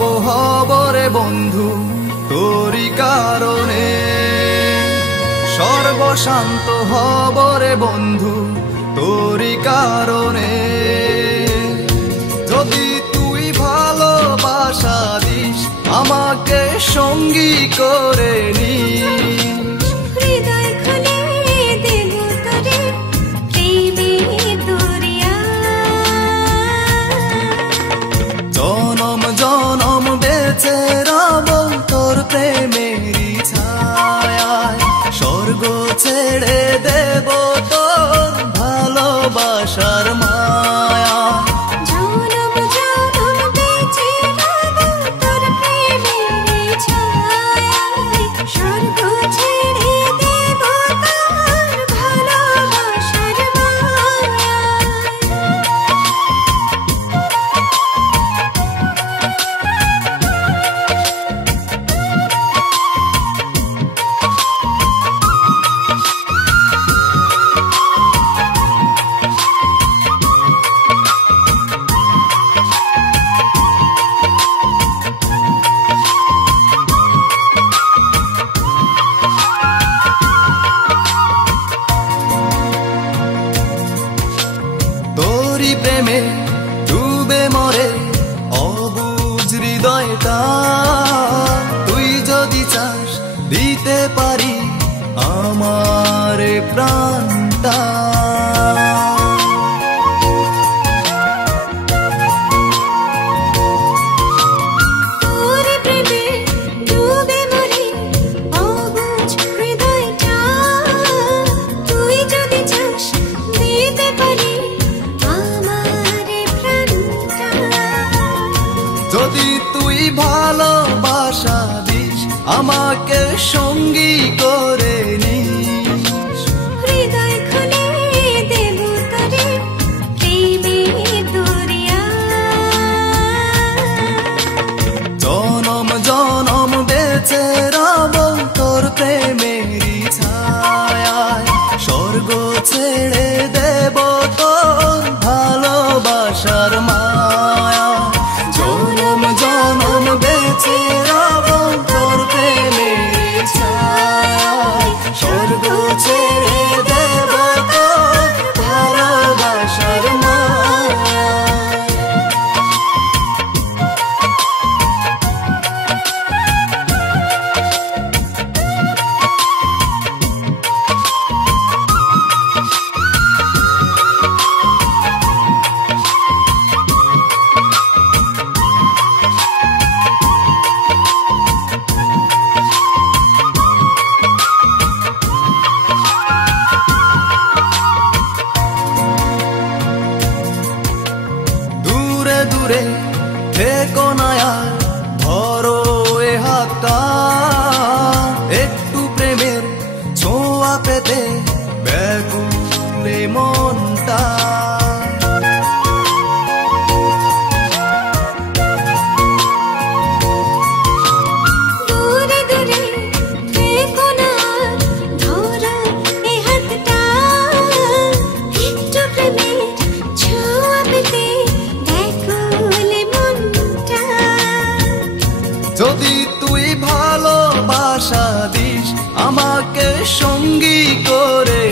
হব রে বন্ধু তোরি কারণে, সর্বশান্ত হব রে বন্ধু তোরি কারণে। যদি তুই ভালোবাসা দিস আমাকে সঙ্গী করে নিস, হৃদয় খুলে দেব তোরে প্রেমের দরিয়া। জনম জনম বেঁচে রব তোর প্রেমেরই ছায়ায়, স্বর্গ ছেড়ে দেব তোর ভালোবাসার মায়া। জনম জনম বেঁচে রব তোর প্রেমের ছায়ায়, স্বর্গ ছেড়ে দেব তোর ভালোবাসার মায়ায়। তোরি প্রেমে ডুবে মরে অবুঝ হৃদয়টা, তুই যদি চাস দিতে পারি আমার প্রাণটা। তোর প্রেমে ডুবে মরে অবুঝ হৃদয়টা, তুই যদি চাস দিতে পারি আমার প্রাণটা। যদি তুই ভালোবাসা দিস আমাকে সঙ্গী করে নিস, হৃদয় খুলে দেব তোরে প্রেমের দরিয়া। জনম জনম বেঁচে রব তোর প্রেমেরই ছায়ায়, স্বর্গ ছেড়ে দেব তোর ভালোবাসার মায়া। জনম জনম বেঁচে রব তোর প্রেমেরই ছায়ায়, স্বর্গ ছেড়ে দেব তোর ভালোবাসার মায়া। দূরে দূরে থেকো না আর ধরো এ হাতটা, একটু প্রেমের ছোঁয়া পেতে ব্যাকুলে মনটা। দূরে দূরে থেকো না আর ধরো এ হাতটা, একটু প্রেমের ছোঁয়া পেতে ব্যাকুল মনটা। যদি তুই ভালোবাসা দিস আমাকে সঙ্গী করে